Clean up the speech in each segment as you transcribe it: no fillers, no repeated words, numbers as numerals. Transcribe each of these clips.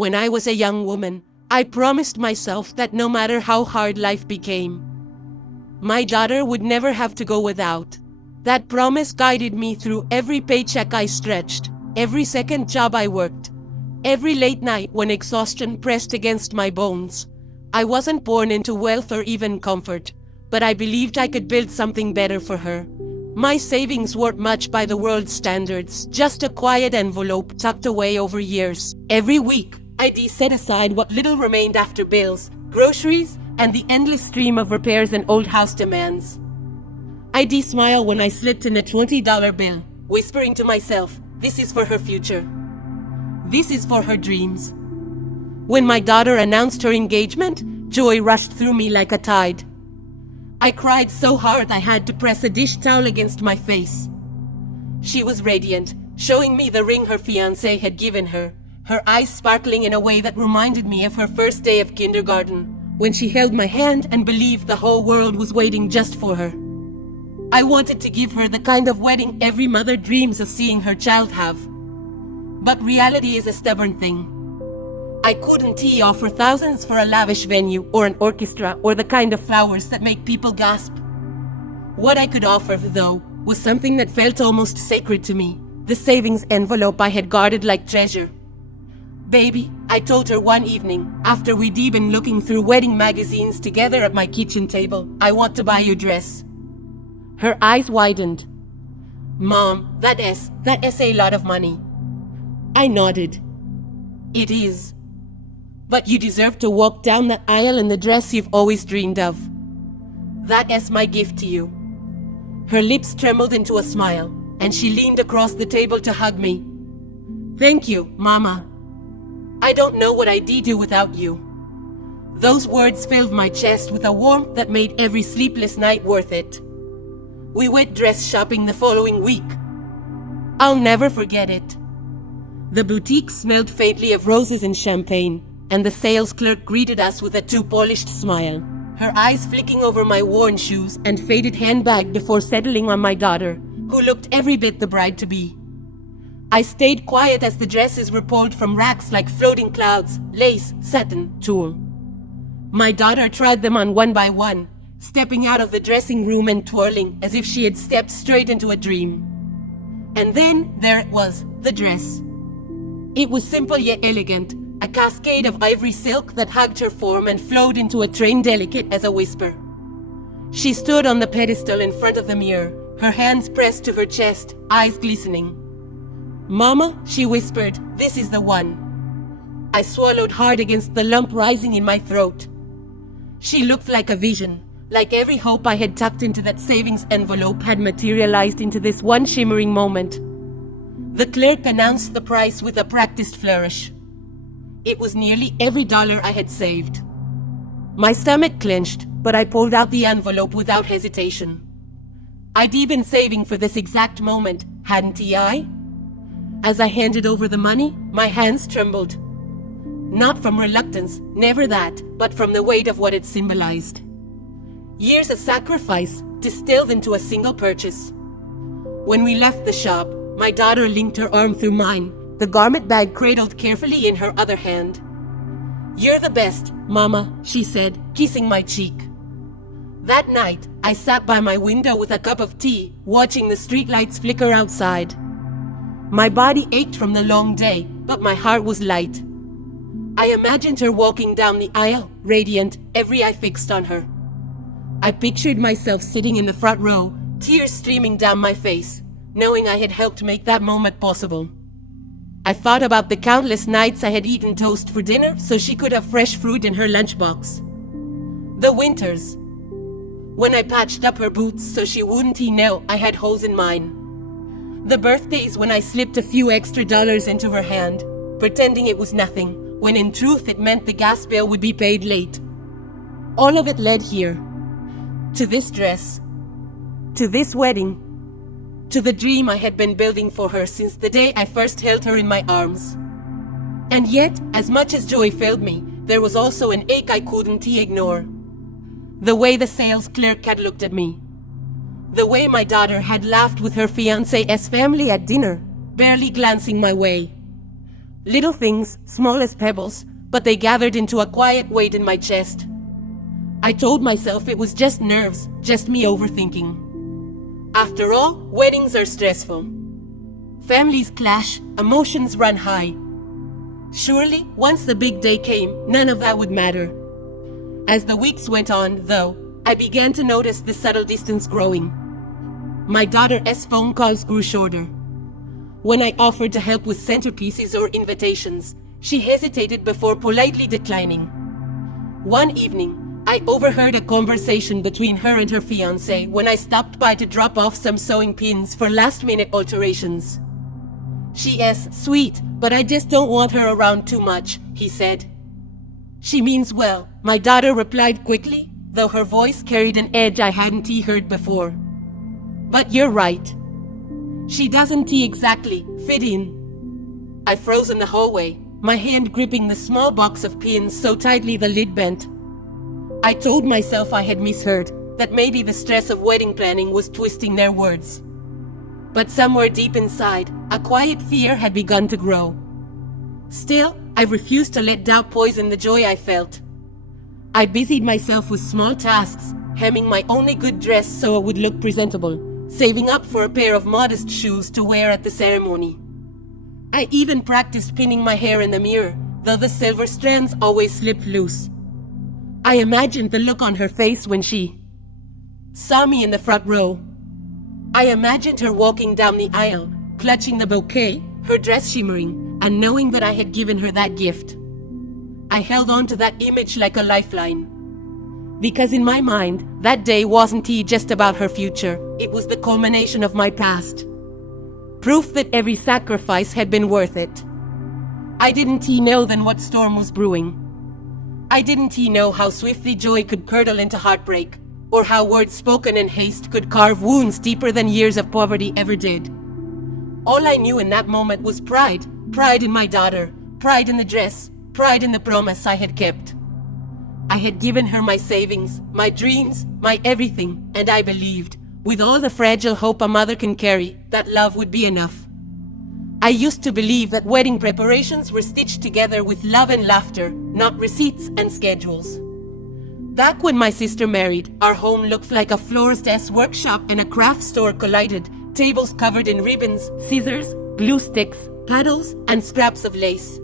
When I was a young woman, I promised myself that no matter how hard life became, my daughter would never have to go without. That promise guided me through every paycheck I stretched, every second job I worked, every late night when exhaustion pressed against my bones. I wasn't born into wealth or even comfort, but I believed I could build something better for her. My savings weren't much by the world's standards, just a quiet envelope tucked away over years. Every week, I'd set aside what little remained after bills, groceries, and the endless stream of repairs and old house demands. I'd smile when I slipped in a $20 bill, whispering to myself, this is for her future. This is for her dreams. When my daughter announced her engagement, joy rushed through me like a tide. I cried so hard I had to press a dish towel against my face. She was radiant, showing me the ring her fiancé had given her, her eyes sparkling in a way that reminded me of her first day of kindergarten, when she held my hand and believed the whole world was waiting just for her. I wanted to give her the kind of wedding every mother dreams of seeing her child have. But reality is a stubborn thing. I couldn't offer thousands for a lavish venue or an orchestra or the kind of flowers that make people gasp. What I could offer, though, was something that felt almost sacred to me, the savings envelope I had guarded like treasure. Baby, I told her one evening, after we'd been looking through wedding magazines together at my kitchen table, I want to buy you a dress. Her eyes widened. Mom, that's a lot of money. I nodded. It is. But you deserve to walk down that aisle in the dress you've always dreamed of. That is my gift to you. Her lips trembled into a smile, and she leaned across the table to hug me. Thank you, Mama. I don't know what I'd do without you. Those words filled my chest with a warmth that made every sleepless night worth it. We went dress shopping the following week. I'll never forget it. The boutique smelled faintly of roses and champagne, and the sales clerk greeted us with a too-polished smile, her eyes flicking over my worn shoes and faded handbag before settling on my daughter, who looked every bit the bride-to-be. I stayed quiet as the dresses were pulled from racks like floating clouds, lace, satin, tulle. My daughter tried them on one by one, stepping out of the dressing room and twirling as if she had stepped straight into a dream. And then there it was, the dress. It was simple yet elegant, a cascade of ivory silk that hugged her form and flowed into a train delicate as a whisper. She stood on the pedestal in front of the mirror, her hands pressed to her chest, eyes glistening. Mama, she whispered, this is the one. I swallowed hard against the lump rising in my throat. She looked like a vision, like every hope I had tucked into that savings envelope had materialized into this one shimmering moment. The clerk announced the price with a practiced flourish. It was nearly every dollar I had saved. My stomach clenched, but I pulled out the envelope without hesitation. I'd been saving for this exact moment, hadn't I? As I handed over the money, my hands trembled. Not from reluctance, never that, but from the weight of what it symbolized. Years of sacrifice distilled into a single purchase. When we left the shop, my daughter linked her arm through mine, the garment bag cradled carefully in her other hand. You're the best, Mama, she said, kissing my cheek. That night, I sat by my window with a cup of tea, watching the streetlights flicker outside. My body ached from the long day, but my heart was light. I imagined her walking down the aisle, radiant, every eye fixed on her. I pictured myself sitting in the front row, tears streaming down my face, knowing I had helped make that moment possible. I thought about the countless nights I had eaten toast for dinner so she could have fresh fruit in her lunchbox. The winters, when I patched up her boots so she wouldn't know I had holes in mine. The birthdays when I slipped a few extra dollars into her hand, pretending it was nothing, when in truth it meant the gas bill would be paid late. All of it led here. To this dress. To this wedding. To the dream I had been building for her since the day I first held her in my arms. And yet, as much as joy filled me, there was also an ache I couldn't ignore. The way the sales clerk had looked at me. The way my daughter had laughed with her fiancé's family at dinner, barely glancing my way. Little things, small as pebbles, but they gathered into a quiet weight in my chest. I told myself it was just nerves, just me overthinking. After all, weddings are stressful. Families clash, emotions run high. Surely, once the big day came, none of that would matter. As the weeks went on, though, I began to notice the subtle distance growing. My daughter's phone calls grew shorter. When I offered to help with centerpieces or invitations, she hesitated before politely declining. One evening, I overheard a conversation between her and her fiancé when I stopped by to drop off some sewing pins for last-minute alterations. "She's sweet, but I just don't want her around too much," he said. "She means well," my daughter replied quickly, though her voice carried an edge I hadn't heard before. "But you're right. She doesn't exactly fit in." I froze in the hallway, my hand gripping the small box of pins so tightly the lid bent. I told myself I had misheard, that maybe the stress of wedding planning was twisting their words. But somewhere deep inside, a quiet fear had begun to grow. Still, I refused to let doubt poison the joy I felt. I busied myself with small tasks, hemming my only good dress so it would look presentable, saving up for a pair of modest shoes to wear at the ceremony. I even practiced pinning my hair in the mirror, though the silver strands always slipped loose. I imagined the look on her face when she saw me in the front row. I imagined her walking down the aisle, clutching the bouquet, her dress shimmering, and knowing that I had given her that gift. I held on to that image like a lifeline. Because in my mind, that day wasn't just about her future, it was the culmination of my past. Proof that every sacrifice had been worth it. I didn't know then what storm was brewing. I didn't know how swiftly joy could curdle into heartbreak, or how words spoken in haste could carve wounds deeper than years of poverty ever did. All I knew in that moment was pride. Pride in my daughter, pride in the dress, pride in the promise I had kept. I had given her my savings, my dreams, my everything, and I believed, with all the fragile hope a mother can carry, that love would be enough. I used to believe that wedding preparations were stitched together with love and laughter, not receipts and schedules. Back when my sister married, our home looked like a florist's workshop and a craft store collided, tables covered in ribbons, scissors, glue sticks, paddles, and scraps of lace.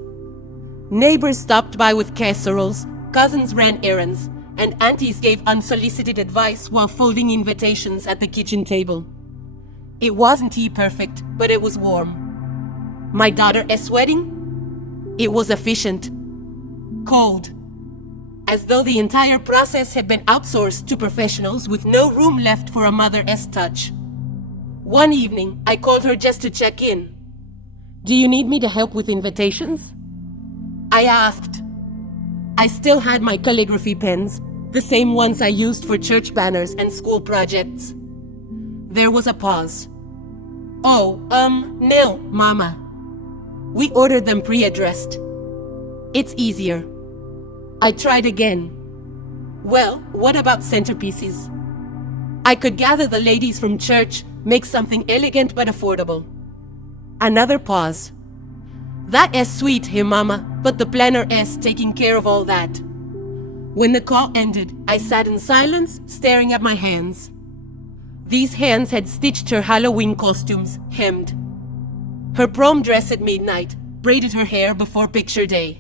Neighbors stopped by with casseroles, cousins ran errands, and aunties gave unsolicited advice while folding invitations at the kitchen table. It wasn't perfect, but it was warm. My daughter's wedding? It was efficient. Cold. As though the entire process had been outsourced to professionals with no room left for a mother's touch. One evening, I called her just to check in. "Do you need me to help with invitations?" I asked. I still had my calligraphy pens, the same ones I used for church banners and school projects. There was a pause. "Oh, no, Mama. We ordered them pre-addressed. It's easier." I tried again. "Well, what about centerpieces? I could gather the ladies from church, make something elegant but affordable." Another pause. "That is sweet, Mama, but the planner is taking care of all that." When the call ended, I sat in silence, staring at my hands. These hands had stitched her Halloween costumes, hemmed her prom dress at midnight, braided her hair before picture day.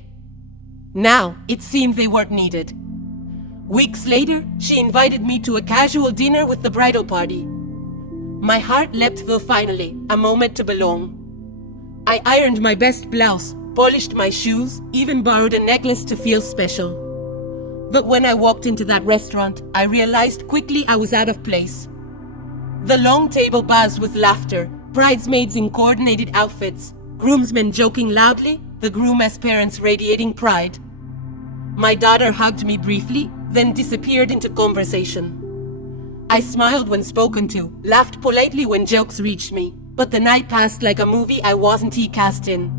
Now, it seemed they weren't needed. Weeks later, she invited me to a casual dinner with the bridal party. My heart leapt though finally, a moment to belong. I ironed my best blouse, polished my shoes, even borrowed a necklace to feel special. But when I walked into that restaurant, I realized quickly I was out of place. The long table buzzed with laughter, bridesmaids in coordinated outfits, groomsmen joking loudly, the groom's parents radiating pride. My daughter hugged me briefly, then disappeared into conversation. I smiled when spoken to, laughed politely when jokes reached me, but the night passed like a movie I wasn't cast in.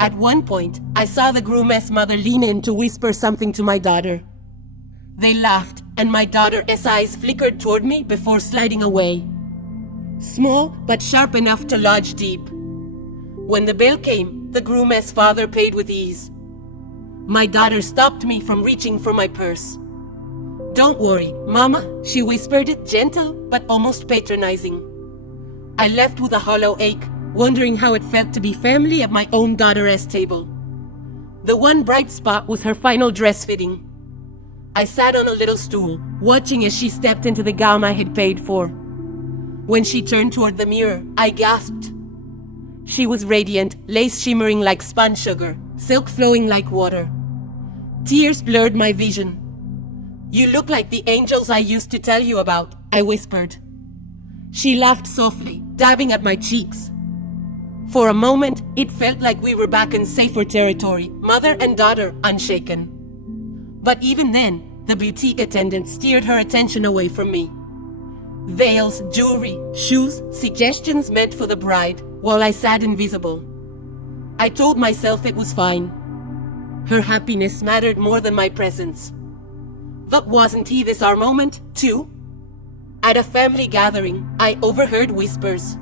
At one point, I saw the groom's mother lean in to whisper something to my daughter. They laughed, and my daughter's eyes flickered toward me before sliding away. Small, but sharp enough to lodge deep. When the bell came, the groom's father paid with ease. My daughter stopped me from reaching for my purse. "Don't worry, Mama," she whispered, gentle but almost patronizing. I left with a hollow ache, wondering how it felt to be family at my own daughter's table. The one bright spot was her final dress fitting. I sat on a little stool, watching as she stepped into the gown I had paid for. When she turned toward the mirror, I gasped. She was radiant, lace shimmering like spun sugar, silk flowing like water. Tears blurred my vision. "You look like the angels I used to tell you about," I whispered. She laughed softly, dabbing at my cheeks. For a moment, it felt like we were back in safer territory, mother and daughter unshaken. But even then, the boutique attendant steered her attention away from me. Veils, jewelry, shoes, suggestions meant for the bride, while I sat invisible. I told myself it was fine. Her happiness mattered more than my presence. But wasn't this our moment, too? At a family gathering, I overheard whispers.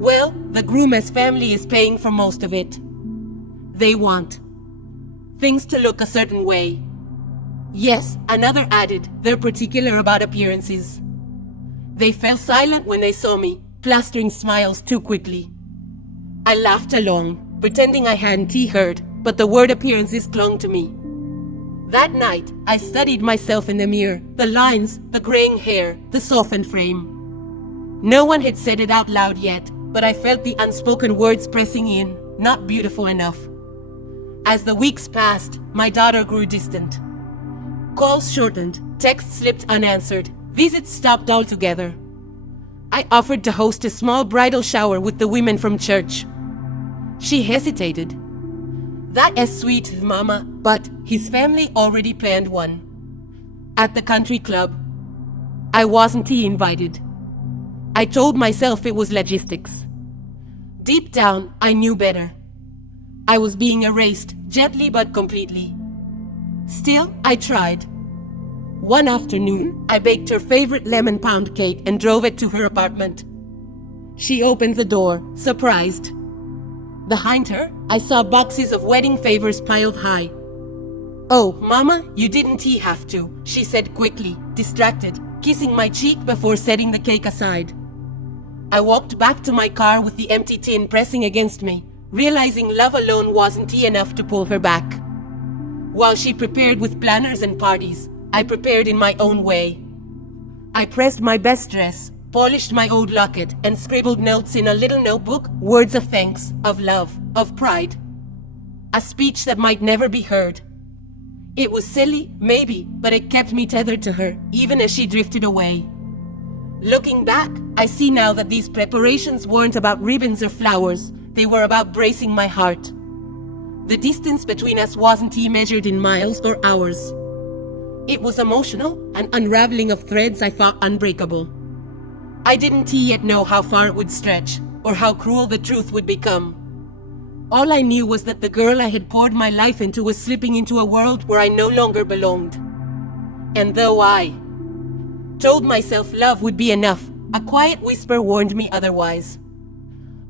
"Well, the groom's family is paying for most of it. They want things to look a certain way." Yes, another added, "They're particular about appearances." They fell silent when they saw me, plastering smiles too quickly. I laughed along, pretending I hadn't heard, but the word appearances clung to me. That night, I studied myself in the mirror, the lines, the graying hair, the softened frame. No one had said it out loud yet, but I felt the unspoken words pressing in, "Not beautiful enough." As the weeks passed, my daughter grew distant. Calls shortened, texts slipped unanswered, visits stopped altogether. I offered to host a small bridal shower with the women from church. She hesitated. "That is sweet, Mama, but his family already planned one at the country club." I wasn't invited. I told myself it was logistics. Deep down, I knew better. I was being erased, gently but completely. Still, I tried. One afternoon, I baked her favorite lemon pound cake and drove it to her apartment. She opened the door, surprised. Behind her, I saw boxes of wedding favors piled high. "Oh, Mama, you didn't have to," she said quickly, distracted, kissing my cheek before setting the cake aside. I walked back to my car with the empty tin pressing against me, realizing love alone wasn't enough to pull her back. While she prepared with planners and parties, I prepared in my own way. I pressed my best dress, polished my old locket, and scribbled notes in a little notebook, words of thanks, of love, of pride. A speech that might never be heard. It was silly, maybe, but it kept me tethered to her, even as she drifted away. Looking back, I see now that these preparations weren't about ribbons or flowers. They were about bracing my heart. The distance between us wasn't measured in miles or hours. It was emotional, an unraveling of threads I thought unbreakable. I didn't yet know how far it would stretch, or how cruel the truth would become. All I knew was that the girl I had poured my life into was slipping into a world where I no longer belonged. And though I told myself love would be enough, a quiet whisper warned me otherwise.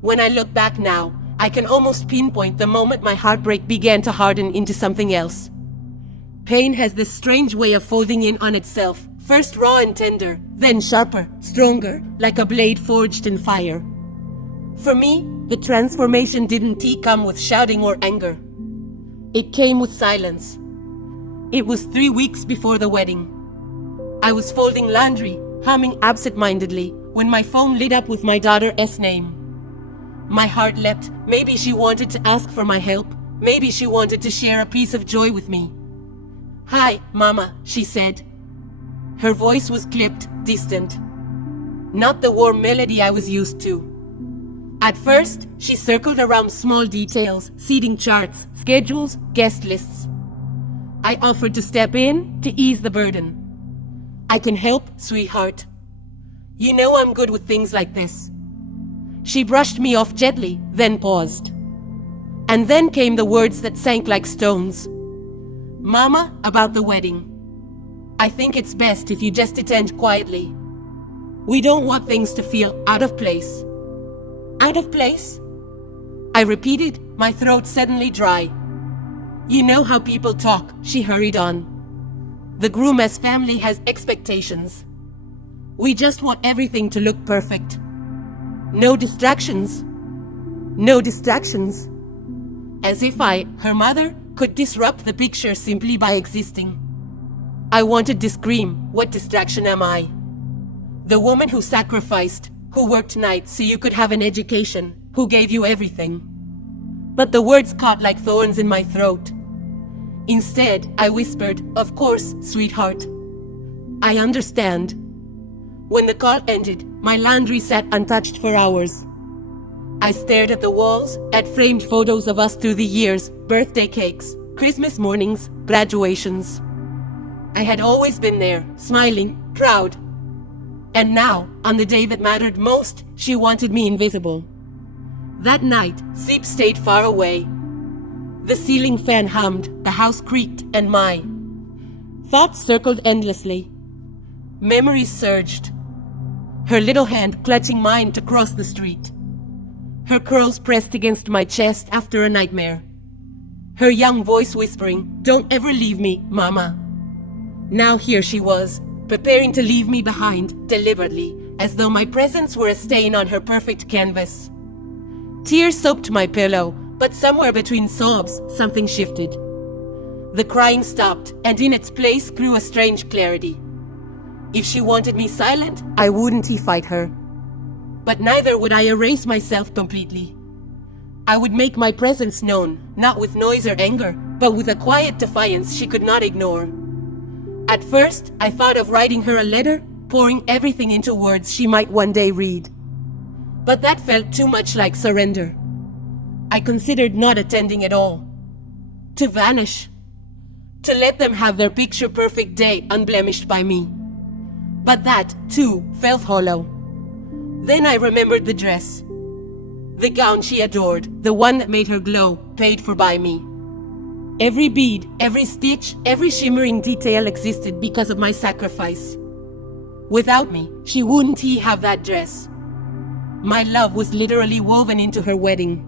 When I look back now, I can almost pinpoint the moment my heartbreak began to harden into something else. Pain has this strange way of folding in on itself, first raw and tender, then sharper, stronger, like a blade forged in fire. For me, the transformation didn't come with shouting or anger. It came with silence. It was 3 weeks before the wedding. I was folding laundry, humming absent-mindedly, when my phone lit up with my daughter's name. My heart leapt. Maybe she wanted to ask for my help. Maybe she wanted to share a piece of joy with me. "Hi, Mama," she said. Her voice was clipped, distant. Not the warm melody I was used to. At first, she circled around small details, seating charts, schedules, guest lists. I offered to step in to ease the burden. "I can help, sweetheart. You know I'm good with things like this." She brushed me off gently, then paused. And then came the words that sank like stones. "Mama, about the wedding. I think it's best if you just attend quietly. We don't want things to feel out of place." "Out of place?" I repeated, my throat suddenly dry. You know how people talk, she hurried on. The groom's family has expectations. We just want everything to look perfect. No distractions. No distractions. As if I, her mother, could disrupt the picture simply by existing. I wanted to scream, what distraction am I? The woman who sacrificed, who worked nights so you could have an education, who gave you everything. But the words caught like thorns in my throat. Instead, I whispered, of course, sweetheart. I understand. When the call ended, my laundry sat untouched for hours. I stared at the walls, at framed photos of us through the years, birthday cakes, Christmas mornings, graduations. I had always been there, smiling, proud. And now, on the day that mattered most, she wanted me invisible. That night, sleep stayed far away. The ceiling fan hummed, the house creaked, and my thoughts circled endlessly. Memories surged. Her little hand clutching mine to cross the street. Her curls pressed against my chest after a nightmare. Her young voice whispering, don't ever leave me, Mama. Now here she was, preparing to leave me behind, deliberately, as though my presence were a stain on her perfect canvas. Tears soaked my pillow, but somewhere between sobs, something shifted. The crying stopped, and in its place grew a strange clarity. If she wanted me silent, I wouldn't fight her. But neither would I erase myself completely. I would make my presence known, not with noise or anger, but with a quiet defiance she could not ignore. At first, I thought of writing her a letter, pouring everything into words she might one day read. But that felt too much like surrender. I considered not attending at all. To vanish. To let them have their picture-perfect day unblemished by me. But that, too, felt hollow. Then I remembered the dress. The gown she adored, the one that made her glow, paid for by me. Every bead, every stitch, every shimmering detail existed because of my sacrifice. Without me, she wouldn't have that dress. My love was literally woven into her wedding.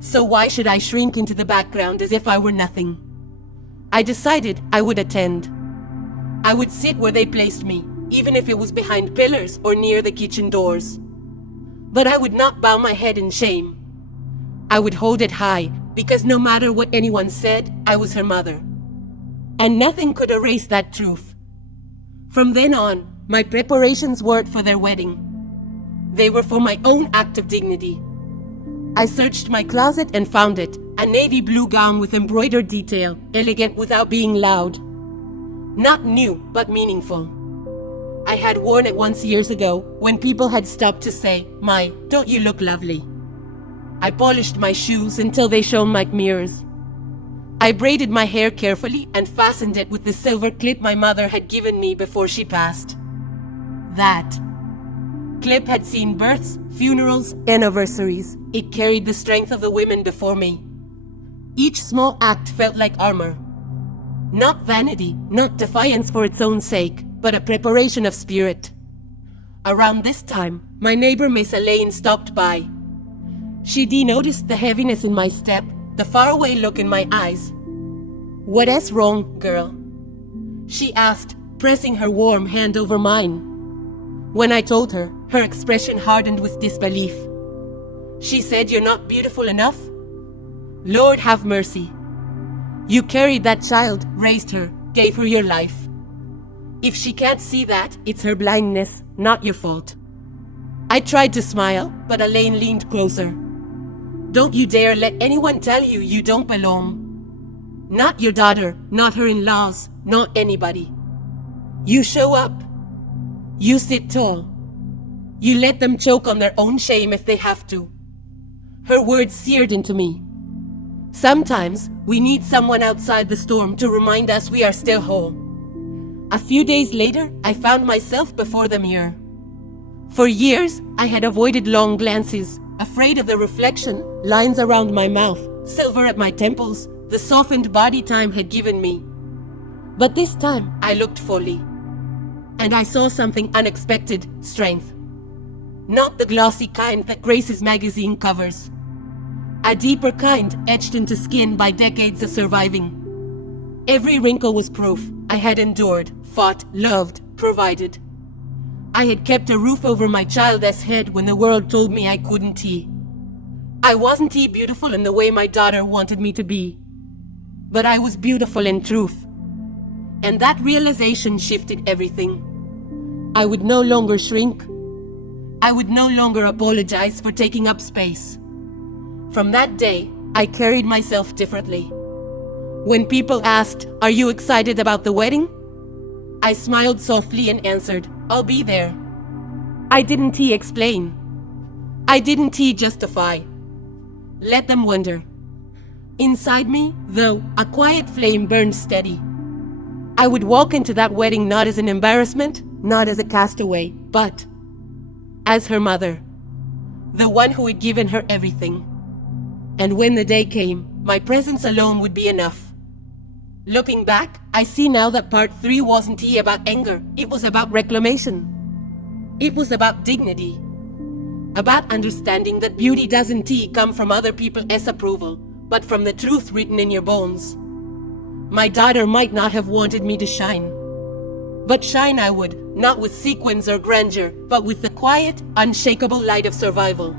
So why should I shrink into the background as if I were nothing? I decided I would attend. I would sit where they placed me, even if it was behind pillars or near the kitchen doors. But I would not bow my head in shame. I would hold it high, because no matter what anyone said, I was her mother. And nothing could erase that truth. From then on, my preparations weren't for their wedding. They were for my own act of dignity. I searched my closet and found it, a navy blue gown with embroidered detail, elegant without being loud. Not new, but meaningful. I had worn it once years ago, when people had stopped to say, "My, don't you look lovely?" I polished my shoes until they shone like mirrors. I braided my hair carefully and fastened it with the silver clip my mother had given me before she passed. That clip had seen births, funerals, anniversaries. It carried the strength of the women before me. Each small act felt like armor. Not vanity, not defiance for its own sake, but a preparation of spirit. Around this time, my neighbor Miss Elaine stopped by. She noticed the heaviness in my step, the faraway look in my eyes. "What's wrong, girl?" she asked, pressing her warm hand over mine. When I told her, her expression hardened with disbelief. She said, "You're not beautiful enough?" Lord have mercy. You carried that child, raised her, gave her your life. If she can't see that, it's her blindness, not your fault. I tried to smile, but Elaine leaned closer. "Don't you dare let anyone tell you you don't belong. Not your daughter, not her in-laws, not anybody. You show up. You sit tall. You let them choke on their own shame if they have to." Her words seared into me. Sometimes, we need someone outside the storm to remind us we are still whole. A few days later, I found myself before the mirror. For years, I had avoided long glances, afraid of the reflection, lines around my mouth, silver at my temples, the softened body time had given me. But this time, I looked fully. And I saw something unexpected, strength. Not the glossy kind that graces magazine covers. A deeper kind etched into skin by decades of surviving. Every wrinkle was proof I had endured, fought, loved, provided. I had kept a roof over my child's head when the world told me I couldn't. I wasn't beautiful in the way my daughter wanted me to be, but I was beautiful in truth. And that realization shifted everything. I would no longer shrink. I would no longer apologize for taking up space. From that day, I carried myself differently. When people asked, "Are you excited about the wedding?" I smiled softly and answered, "I'll be there." I didn't explain. I didn't justify. Let them wonder. Inside me, though, a quiet flame burned steady. I would walk into that wedding not as an embarrassment, not as a castaway, but as her mother, the one who had given her everything. And when the day came, my presence alone would be enough. Looking back, I see now that part 3 wasn't about anger, it was about reclamation. It was about dignity. About understanding that beauty doesn't come from other people's approval, but from the truth written in your bones. My daughter might not have wanted me to shine, but shine I would, not with sequins or grandeur, but with the quiet, unshakable light of survival.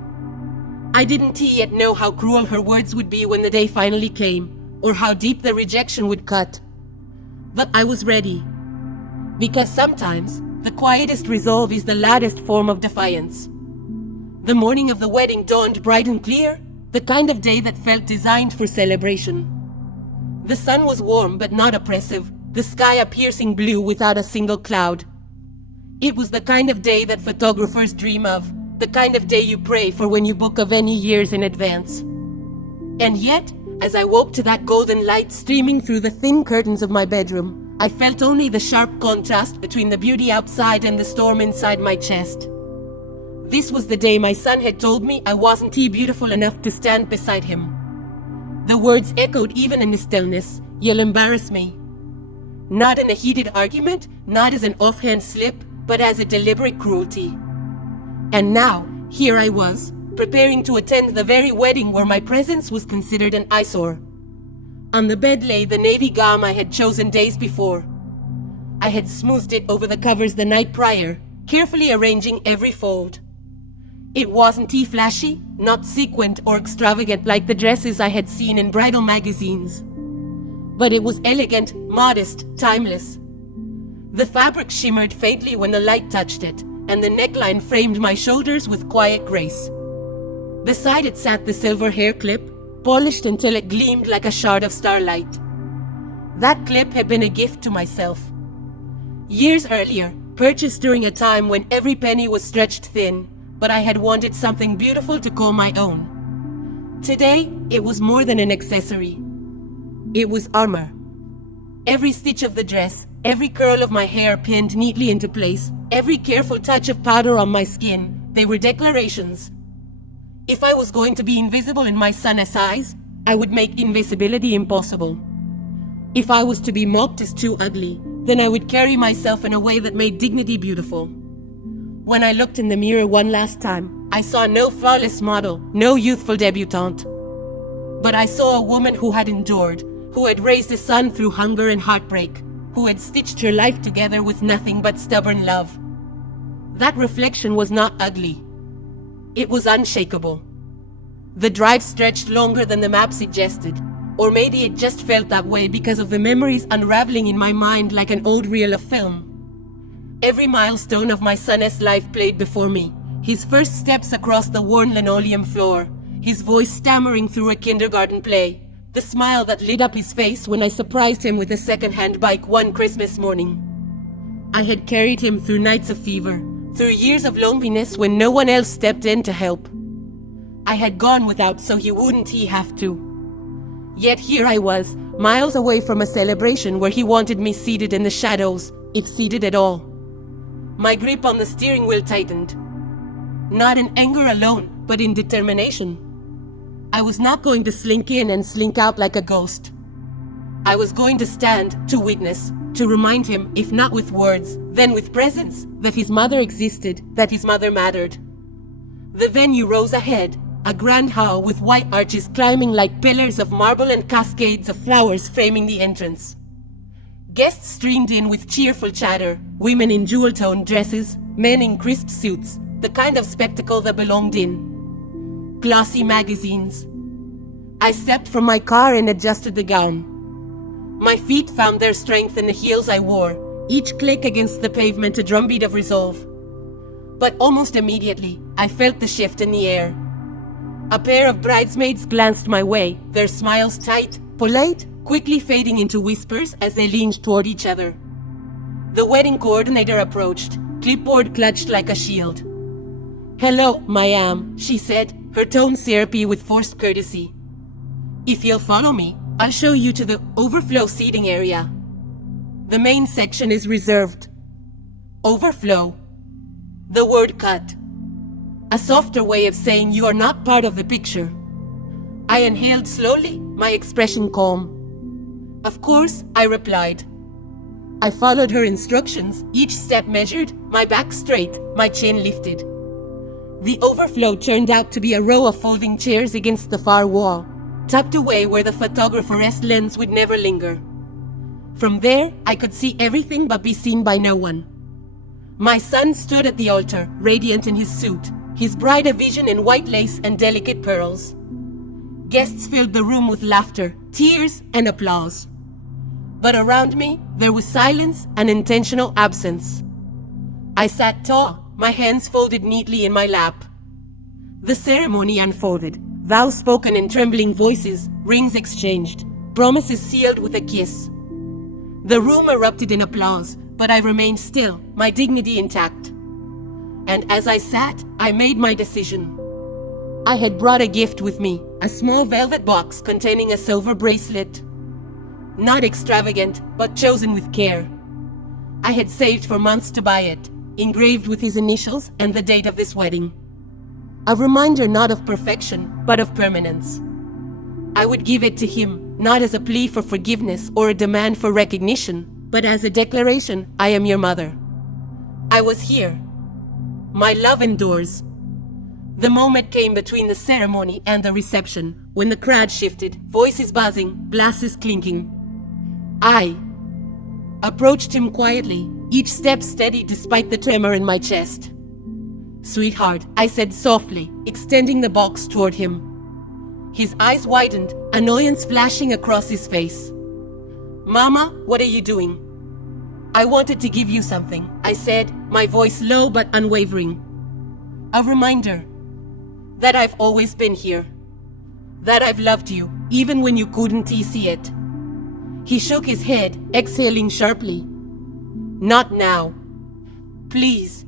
I didn't yet know how cruel her words would be when the day finally came, or how deep the rejection would cut. But I was ready. Because sometimes, the quietest resolve is the loudest form of defiance. The morning of the wedding dawned bright and clear, the kind of day that felt designed for celebration. The sun was warm but not oppressive, the sky a piercing blue without a single cloud. It was the kind of day that photographers dream of, the kind of day you pray for when you book a venue years in advance. And yet, as I woke to that golden light streaming through the thin curtains of my bedroom, I felt only the sharp contrast between the beauty outside and the storm inside my chest. This was the day my son had told me I wasn't beautiful enough to stand beside him. The words echoed even in the stillness, "You'll embarrass me." Not in a heated argument, not as an offhand slip, but as a deliberate cruelty. And now, here I was, preparing to attend the very wedding where my presence was considered an eyesore. On the bed lay the navy gown I had chosen days before. I had smoothed it over the covers the night prior, carefully arranging every fold. It wasn't flashy, not sequined or extravagant like the dresses I had seen in bridal magazines. But it was elegant, modest, timeless. The fabric shimmered faintly when the light touched it, and the neckline framed my shoulders with quiet grace. Beside it sat the silver hair clip, polished until it gleamed like a shard of starlight. That clip had been a gift to myself. Years earlier, purchased during a time when every penny was stretched thin, but I had wanted something beautiful to call my own. Today, it was more than an accessory. It was armor. Every stitch of the dress, every curl of my hair pinned neatly into place, every careful touch of powder on my skin, they were declarations. If I was going to be invisible in my son's eyes, I would make invisibility impossible. If I was to be mocked as too ugly, then I would carry myself in a way that made dignity beautiful. When I looked in the mirror one last time, I saw no flawless model, no youthful debutante. But I saw a woman who had endured, who had raised a son through hunger and heartbreak, who had stitched her life together with nothing but stubborn love. That reflection was not ugly. It was unshakable. The drive stretched longer than the map suggested, or maybe it just felt that way because of the memories unraveling in my mind like an old reel of film. Every milestone of my son's life played before me, his first steps across the worn linoleum floor, his voice stammering through a kindergarten play, the smile that lit up his face when I surprised him with a second-hand bike one Christmas morning. I had carried him through nights of fever, through years of loneliness when no one else stepped in to help. I had gone without so he wouldn't have to. Yet here I was, miles away from a celebration where he wanted me seated in the shadows, if seated at all. My grip on the steering wheel tightened. Not in anger alone, but in determination. I was not going to slink in and slink out like a ghost. I was going to stand, to witness, to remind him, if not with words, then with presence, that his mother existed, that his mother mattered. The venue rose ahead, a grand hall with white arches climbing like pillars of marble and cascades of flowers framing the entrance. Guests streamed in with cheerful chatter, women in jewel-toned dresses, men in crisp suits, the kind of spectacle that belonged in glossy magazines. I stepped from my car and adjusted the gown. My feet found their strength in the heels I wore, each click against the pavement a drumbeat of resolve. But almost immediately, I felt the shift in the air. A pair of bridesmaids glanced my way, their smiles tight, polite, quickly fading into whispers as they leaned toward each other. The wedding coordinator approached, clipboard clutched like a shield. "Hello, Mayam," she said, her tone syrupy with forced courtesy. "If you'll follow me, I'll show you to the overflow seating area. The main section is reserved." Overflow. The word cut. A softer way of saying you are not part of the picture. I inhaled slowly, my expression calm. "Of course," I replied. I followed her instructions, each step measured, my back straight, my chin lifted. The overflow turned out to be a row of folding chairs against the far wall, tucked away where the photographer's lens would never linger. From there, I could see everything but be seen by no one. My son stood at the altar, radiant in his suit, his bride a vision in white lace and delicate pearls. Guests filled the room with laughter, tears, and applause. But around me, there was silence and intentional absence. I sat tall, my hands folded neatly in my lap. The ceremony unfolded, vows spoken in trembling voices, rings exchanged, promises sealed with a kiss. The room erupted in applause, but I remained still, my dignity intact. And as I sat, I made my decision. I had brought a gift with me, a small velvet box containing a silver bracelet. Not extravagant, but chosen with care. I had saved for months to buy it, engraved with his initials and the date of this wedding. A reminder not of perfection, but of permanence. I would give it to him, not as a plea for forgiveness or a demand for recognition, but as a declaration, I am your mother. I was here. My love endures. The moment came between the ceremony and the reception, when the crowd shifted, voices buzzing, glasses clinking. I approached him quietly, each step steady despite the tremor in my chest. "Sweetheart," I said softly, extending the box toward him. His eyes widened, annoyance flashing across his face. "Mama, what are you doing?" "I wanted to give you something," I said, my voice low but unwavering. "A reminder that I've always been here. That I've loved you, even when you couldn't see it." He shook his head, exhaling sharply. "Not now. Please.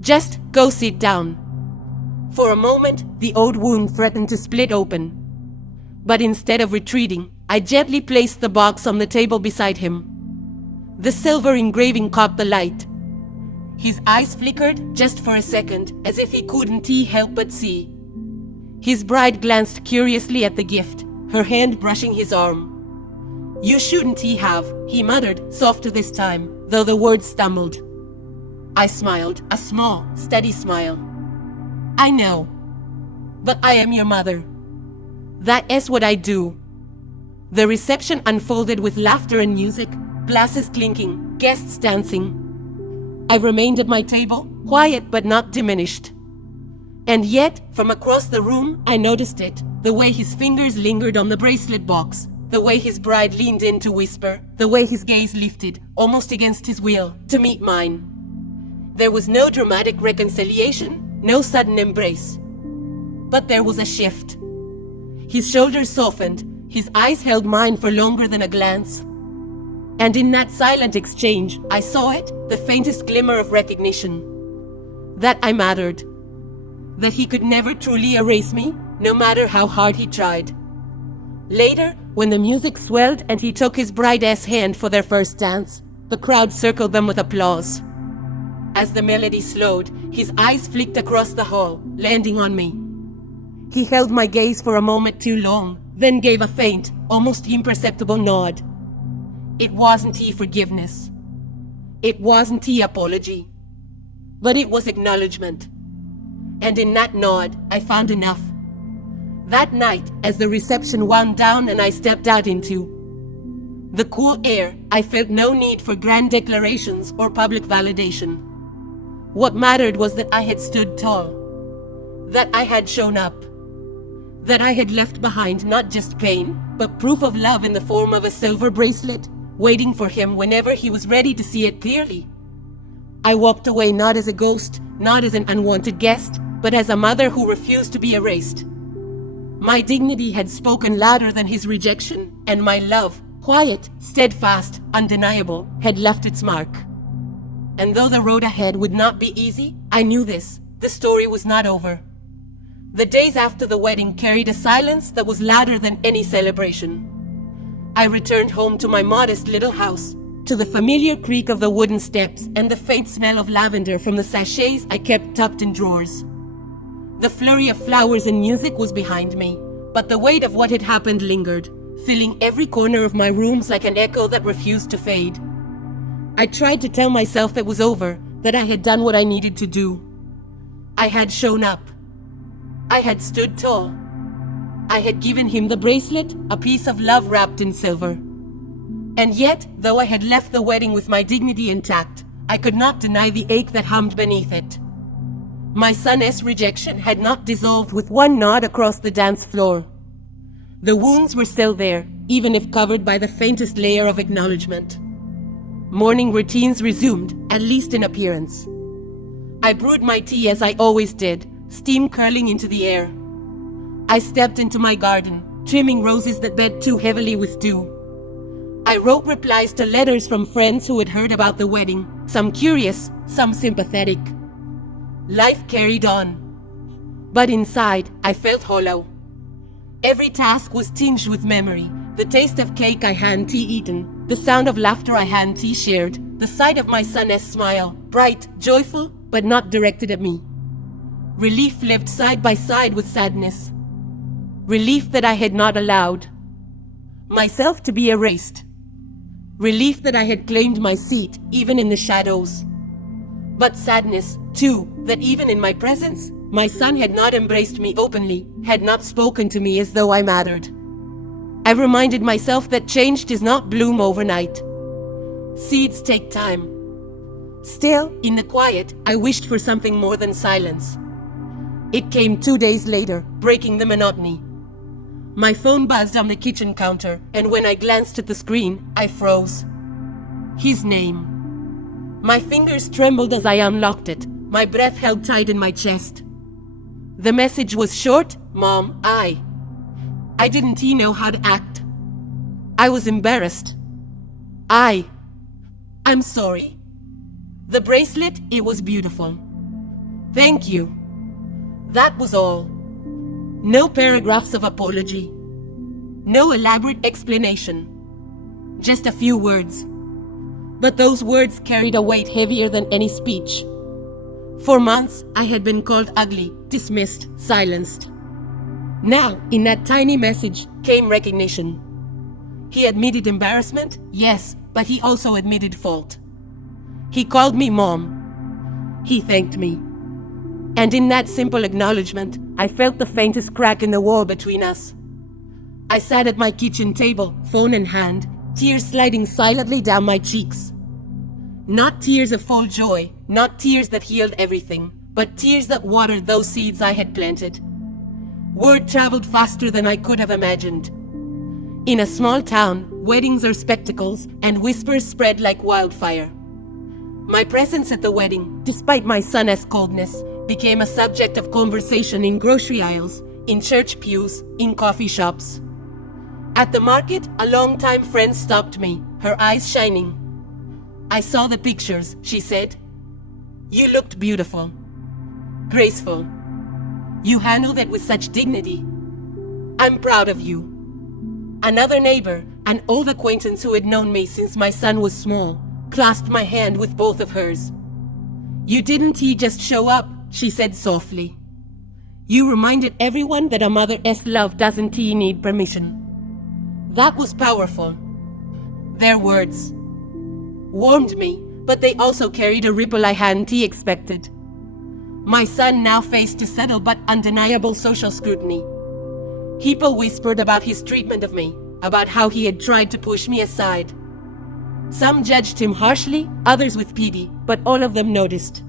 Just go sit down." For a moment, the old wound threatened to split open. But instead of retreating, I gently placed the box on the table beside him. The silver engraving caught the light. His eyes flickered just for a second, as if he couldn't help but see. His bride glanced curiously at the gift, her hand brushing his arm. "You shouldn't have," he muttered, softer this time, though the words stumbled. I smiled, a small, steady smile. "I know, but I am your mother. That is what I do." The reception unfolded with laughter and music, glasses clinking, guests dancing. I remained at my table, quiet but not diminished. And yet, from across the room, I noticed it, the way his fingers lingered on the bracelet box, the way his bride leaned in to whisper, the way his gaze lifted, almost against his will, to meet mine. There was no dramatic reconciliation, no sudden embrace. But there was a shift. His shoulders softened, his eyes held mine for longer than a glance. And in that silent exchange, I saw it, the faintest glimmer of recognition. That I mattered. That he could never truly erase me, no matter how hard he tried. Later, when the music swelled and he took his bride's hand for their first dance, the crowd circled them with applause. As the melody slowed, his eyes flicked across the hall, landing on me. He held my gaze for a moment too long, then gave a faint, almost imperceptible nod. It wasn't forgiveness. It wasn't apology. But it was acknowledgement. And in that nod, I found enough, That night, as the reception wound down and I stepped out into the cool air, I felt no need for grand declarations or public validation. What mattered was that I had stood tall, that I had shown up, that I had left behind not just pain, but proof of love in the form of a silver bracelet, waiting for him whenever he was ready to see it clearly. I walked away not as a ghost, not as an unwanted guest, but as a mother who refused to be erased. My dignity had spoken louder than his rejection, and my love, quiet, steadfast, undeniable, had left its mark. And though the road ahead would not be easy, I knew this. The story was not over. The days after the wedding carried a silence that was louder than any celebration. I returned home to my modest little house, to the familiar creak of the wooden steps and the faint smell of lavender from the sachets I kept tucked in drawers. The flurry of flowers and music was behind me, but the weight of what had happened lingered, filling every corner of my rooms like an echo that refused to fade. I tried to tell myself it was over, that I had done what I needed to do. I had shown up. I had stood tall. I had given him the bracelet, a piece of love wrapped in silver. And yet, though I had left the wedding with my dignity intact, I could not deny the ache that hummed beneath it. My son's rejection had not dissolved with one nod across the dance floor. The wounds were still there, even if covered by the faintest layer of acknowledgement. Morning routines resumed, at least in appearance. I brewed my tea as I always did, steam curling into the air. I stepped into my garden, trimming roses that bed too heavily with dew. I wrote replies to letters from friends who had heard about the wedding, some curious, some sympathetic. Life carried on. But inside, I felt hollow. Every task was tinged with memory. The taste of cake I hadn't eaten, the sound of laughter I hadn't shared, the sight of my son's smile, bright, joyful, but not directed at me. Relief lived side by side with sadness. Relief that I had not allowed myself to be erased. Relief that I had claimed my seat, even in the shadows. But sadness, too, that even in my presence, my son had not embraced me openly, had not spoken to me as though I mattered. I reminded myself that change does not bloom overnight. Seeds take time. Still, in the quiet, I wished for something more than silence. It came 2 days later, breaking the monotony. My phone buzzed on the kitchen counter, and when I glanced at the screen, I froze. His name. My fingers trembled as I unlocked it, my breath held tight in my chest. The message was short, Mom, I didn't know how to act. I was embarrassed. I'm sorry. The bracelet, it was beautiful. Thank you. That was all. No paragraphs of apology. No elaborate explanation. Just a few words. But those words carried a weight heavier than any speech. For months, I had been called ugly, dismissed, silenced. Now, in that tiny message, came recognition. He admitted embarrassment, yes, but he also admitted fault. He called me Mom. He thanked me. And in that simple acknowledgement, I felt the faintest crack in the wall between us. I sat at my kitchen table, phone in hand, tears sliding silently down my cheeks. Not tears of full joy, not tears that healed everything, but tears that watered those seeds I had planted. Word traveled faster than I could have imagined. In a small town, weddings are spectacles, and whispers spread like wildfire. My presence at the wedding, despite my son's coldness, became a subject of conversation in grocery aisles, in church pews, in coffee shops. At the market, a longtime friend stopped me, her eyes shining. I saw the pictures, she said. You looked beautiful, graceful. You handled it with such dignity. I'm proud of you. Another neighbor, an old acquaintance who had known me since my son was small, clasped my hand with both of hers. You didn't just show up, she said softly. You reminded everyone that a mother's love doesn't need permission. That was powerful. Their words warmed me, but they also carried a ripple I hadn't expected. My son now faced a subtle but undeniable social scrutiny. People whispered about his treatment of me, about how he had tried to push me aside. Some judged him harshly, others with pity, but all of them noticed.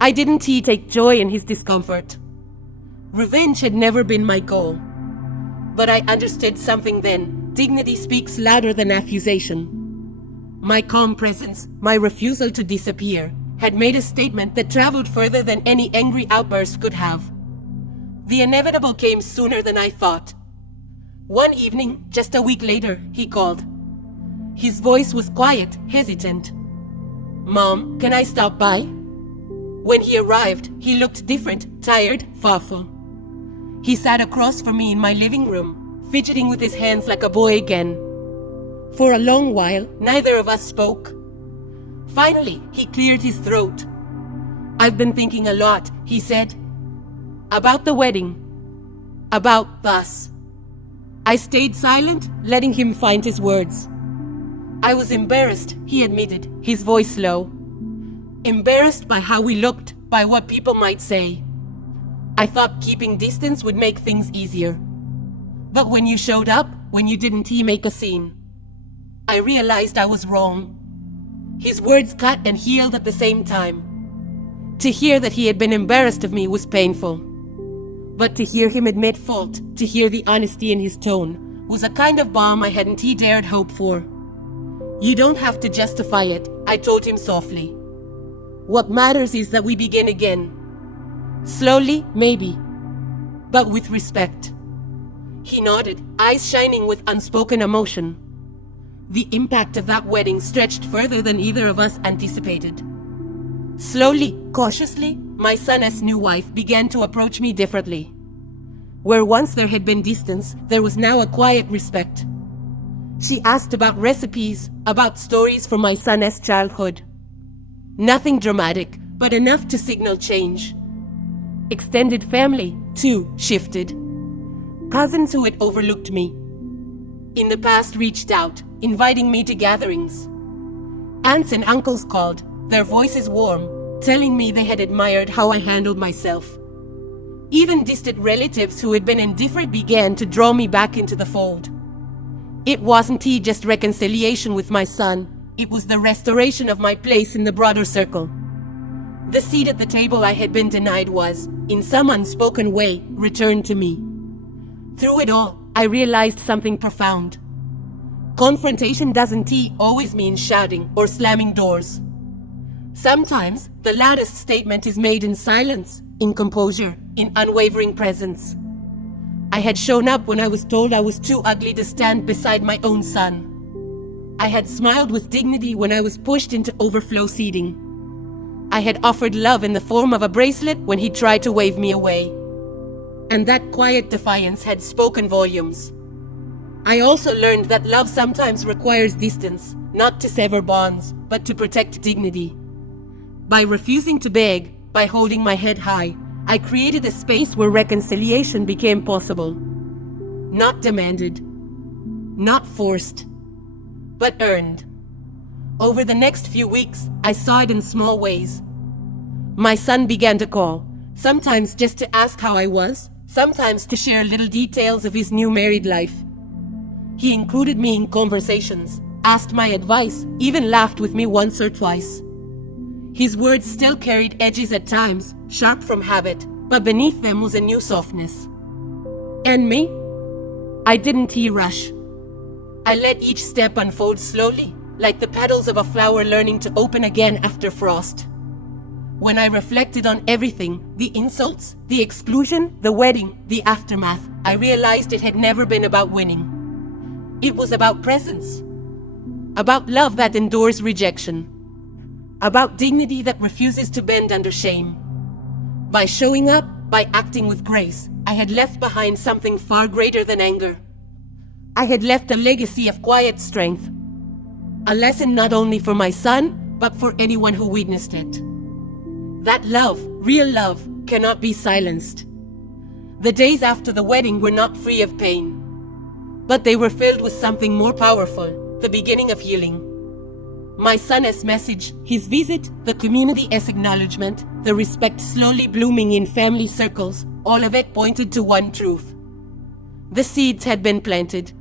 I didn't take joy in his discomfort. Revenge had never been my goal. But I understood something then. Dignity speaks louder than accusation. My calm presence, my refusal to disappear, had made a statement that traveled further than any angry outburst could have. The inevitable came sooner than I thought. One evening, just a week later, he called. His voice was quiet, hesitant. "Mom, can I stop by?" When he arrived, he looked different, tired, thoughtful. He sat across from me in my living room, fidgeting with his hands like a boy again. For a long while, neither of us spoke. Finally, he cleared his throat. "I've been thinking a lot," he said. "About the wedding. About us." I stayed silent, letting him find his words. I was embarrassed, he admitted, his voice low. Embarrassed by how we looked, by what people might say. I thought keeping distance would make things easier. But when you showed up, when you didn't make a scene, I realized I was wrong. His words cut and healed at the same time. To hear that he had been embarrassed of me was painful. But to hear him admit fault, to hear the honesty in his tone, was a kind of balm I hadn't dared hope for. "You don't have to justify it," I told him softly. "What matters is that we begin again. Slowly, maybe, but with respect." He nodded, eyes shining with unspoken emotion. The impact of that wedding stretched further than either of us anticipated. Slowly, cautiously, my son's new wife began to approach me differently. Where once there had been distance, there was now a quiet respect. She asked about recipes, about stories from my son's childhood. Nothing dramatic, but enough to signal change. Extended family, too, shifted. Cousins who had overlooked me in the past reached out, inviting me to gatherings. Aunts and uncles called, their voices warm, telling me they had admired how I handled myself. Even distant relatives who had been indifferent began to draw me back into the fold. It wasn't just reconciliation with my son, it was the restoration of my place in the broader circle. The seat at the table I had been denied was, in some unspoken way, returned to me. Through it all, I realized something profound. Confrontation doesn't always mean shouting or slamming doors. Sometimes, the loudest statement is made in silence, in composure, in unwavering presence. I had shown up when I was told I was too ugly to stand beside my own son. I had smiled with dignity when I was pushed into overflow seating. I had offered love in the form of a bracelet when he tried to wave me away. And that quiet defiance had spoken volumes. I also learned that love sometimes requires distance, not to sever bonds, but to protect dignity. By refusing to beg, by holding my head high, I created a space where reconciliation became possible. Not demanded, not forced, but earned. Over the next few weeks, I saw it in small ways. My son began to call, sometimes just to ask how I was, sometimes to share little details of his new married life. He included me in conversations, asked my advice, even laughed with me once or twice. His words still carried edges at times, sharp from habit, but beneath them was a new softness. And me? I didn't rush. I let each step unfold slowly, like the petals of a flower learning to open again after frost. When I reflected on everything, the insults, the exclusion, the wedding, the aftermath, I realized it had never been about winning. It was about presence. About love that endures rejection. About dignity that refuses to bend under shame. By showing up, by acting with grace, I had left behind something far greater than anger. I had left a legacy of quiet strength. A lesson not only for my son, but for anyone who witnessed it. That love, real love, cannot be silenced. The days after the wedding were not free of pain. But they were filled with something more powerful, the beginning of healing. My son's message, his visit, the community's acknowledgement, the respect slowly blooming in family circles, all of it pointed to one truth. The seeds had been planted.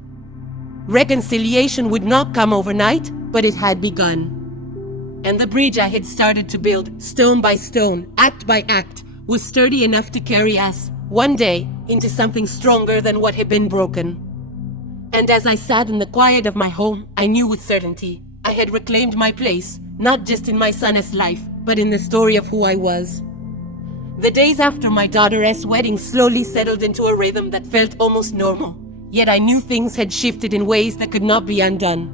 Reconciliation would not come overnight, but it had begun. And the bridge I had started to build, stone by stone, act by act, was sturdy enough to carry us, one day, into something stronger than what had been broken. And as I sat in the quiet of my home, I knew with certainty I had reclaimed my place, not just in my son's life, but in the story of who I was. The days after my daughter's wedding slowly settled into a rhythm that felt almost normal, yet I knew things had shifted in ways that could not be undone.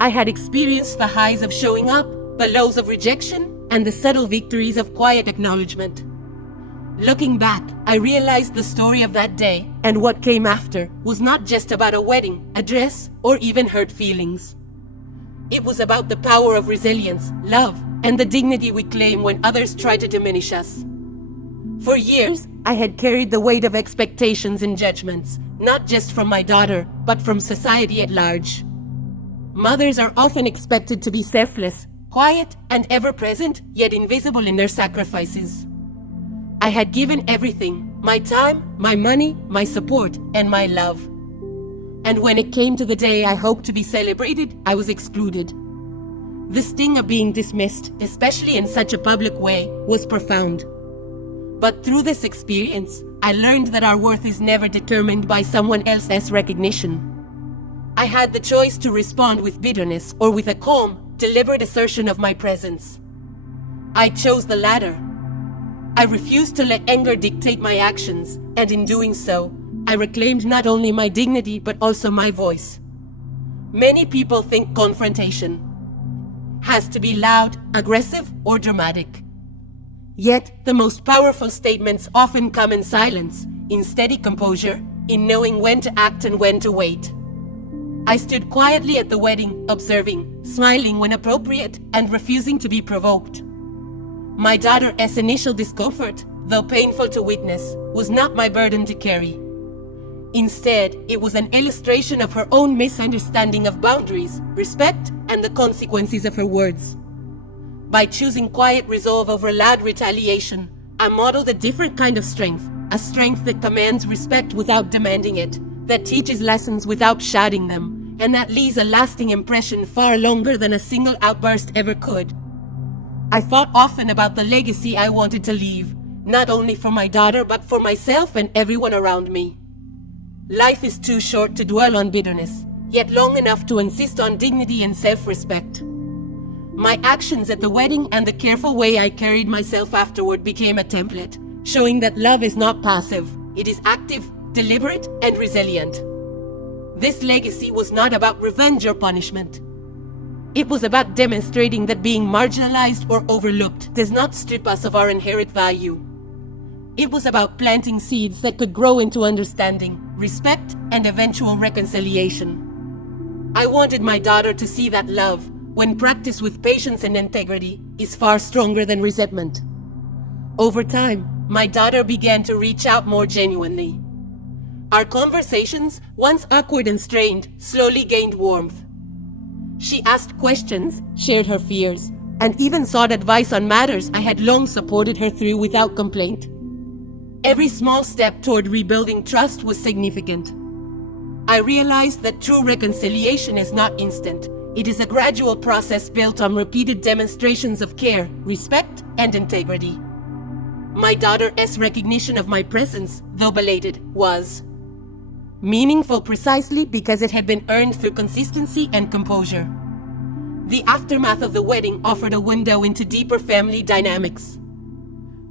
I had experienced the highs of showing up, the lows of rejection, and the subtle victories of quiet acknowledgement. Looking back, I realized the story of that day and what came after was not just about a wedding, a dress, or even hurt feelings. It was about the power of resilience, love, and the dignity we claim when others try to diminish us. For years, I had carried the weight of expectations and judgments, not just from my daughter, but from society at large. Mothers are often expected to be selfless, quiet, and ever-present, yet invisible in their sacrifices. I had given everything, my time, my money, my support, and my love. And when it came to the day I hoped to be celebrated, I was excluded. The sting of being dismissed, especially in such a public way, was profound. But through this experience, I learned that our worth is never determined by someone else's recognition. I had the choice to respond with bitterness or with a calm, deliberate assertion of my presence. I chose the latter. I refused to let anger dictate my actions, and in doing so, I reclaimed not only my dignity but also my voice. Many people think confrontation has to be loud, aggressive, or dramatic. Yet, the most powerful statements often come in silence, in steady composure, in knowing when to act and when to wait. I stood quietly at the wedding, observing, smiling when appropriate, and refusing to be provoked. My daughter's initial discomfort, though painful to witness, was not my burden to carry. Instead, it was an illustration of her own misunderstanding of boundaries, respect, and the consequences of her words. By choosing quiet resolve over loud retaliation, I modeled a different kind of strength, a strength that commands respect without demanding it, that teaches lessons without shouting them, and that leaves a lasting impression far longer than a single outburst ever could. I thought often about the legacy I wanted to leave, not only for my daughter but for myself and everyone around me. Life is too short to dwell on bitterness, yet long enough to insist on dignity and self-respect. My actions at the wedding and the careful way I carried myself afterward became a template, showing that love is not passive, it is active, deliberate, and resilient. This legacy was not about revenge or punishment. It was about demonstrating that being marginalized or overlooked does not strip us of our inherent value. It was about planting seeds that could grow into understanding, respect, and eventual reconciliation. I wanted my daughter to see that love, when practiced with patience and integrity, is far stronger than resentment. Over time, my daughter began to reach out more genuinely. Our conversations, once awkward and strained, slowly gained warmth. She asked questions, shared her fears, and even sought advice on matters I had long supported her through without complaint. Every small step toward rebuilding trust was significant. I realized that true reconciliation is not instant. It is a gradual process built on repeated demonstrations of care, respect, and integrity. My daughter's recognition of my presence, though belated, was meaningful precisely because it had been earned through consistency and composure. The aftermath of the wedding offered a window into deeper family dynamics.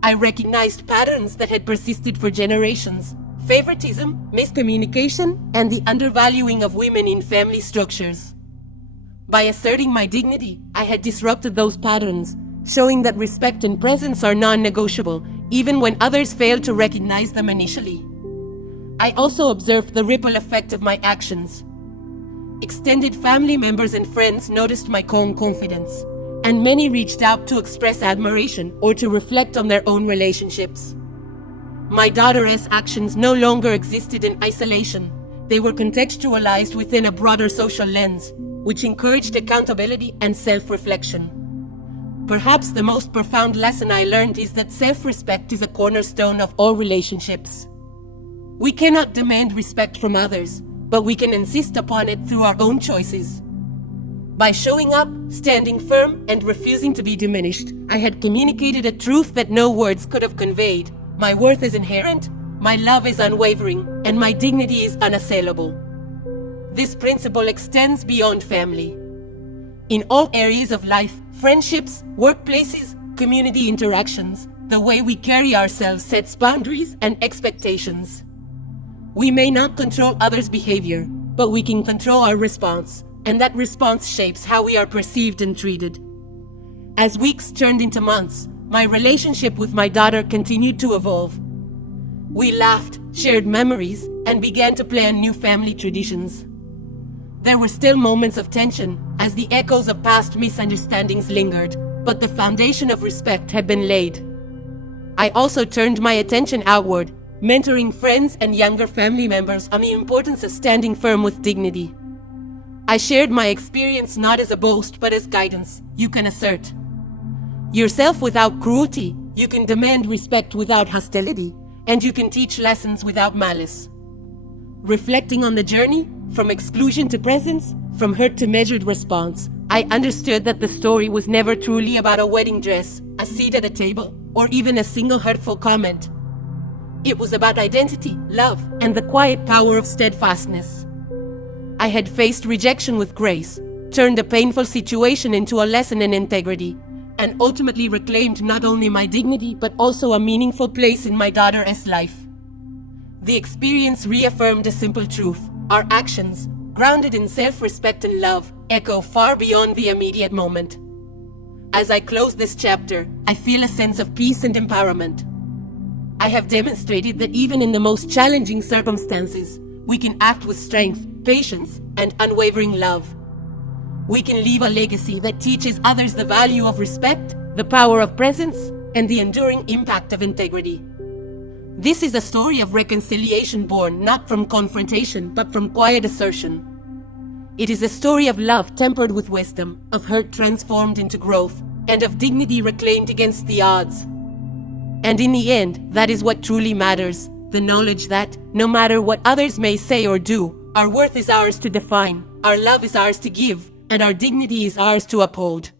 I recognized patterns that had persisted for generations: favoritism, miscommunication, and the undervaluing of women in family structures. By asserting my dignity, I had disrupted those patterns, showing that respect and presence are non-negotiable, even when others failed to recognize them initially. I also observed the ripple effect of my actions. Extended family members and friends noticed my calm confidence, and many reached out to express admiration or to reflect on their own relationships. My daughter's actions no longer existed in isolation. They were contextualized within a broader social lens, which encouraged accountability and self-reflection. Perhaps the most profound lesson I learned is that self-respect is a cornerstone of all relationships. We cannot demand respect from others, but we can insist upon it through our own choices. By showing up, standing firm, and refusing to be diminished, I had communicated a truth that no words could have conveyed. My worth is inherent, my love is unwavering, and my dignity is unassailable. This principle extends beyond family. In all areas of life, friendships, workplaces, community interactions, the way we carry ourselves sets boundaries and expectations. We may not control others' behavior, but we can control our response, and that response shapes how we are perceived and treated. As weeks turned into months, my relationship with my daughter continued to evolve. We laughed, shared memories, and began to plan new family traditions. There were still moments of tension, as the echoes of past misunderstandings lingered, but the foundation of respect had been laid. I also turned my attention outward, mentoring friends and younger family members on the importance of standing firm with dignity. I shared my experience not as a boast but as guidance. You can assert yourself without cruelty, you can demand respect without hostility, and you can teach lessons without malice. Reflecting on the journey, from exclusion to presence, from hurt to measured response, I understood that the story was never truly about a wedding dress, a seat at a table, or even a single hurtful comment. It was about identity, love, and the quiet power of steadfastness. I had faced rejection with grace, turned a painful situation into a lesson in integrity, and ultimately reclaimed not only my dignity but also a meaningful place in my daughter's life. The experience reaffirmed a simple truth. Our actions, grounded in self-respect and love, echo far beyond the immediate moment. As I close this chapter, I feel a sense of peace and empowerment. I have demonstrated that even in the most challenging circumstances, we can act with strength, patience, and unwavering love. We can leave a legacy that teaches others the value of respect, the power of presence, and the enduring impact of integrity. This is a story of reconciliation born not from confrontation, but from quiet assertion. It is a story of love tempered with wisdom, of hurt transformed into growth, and of dignity reclaimed against the odds. And in the end, that is what truly matters, the knowledge that, no matter what others may say or do, our worth is ours to define, our love is ours to give, and our dignity is ours to uphold.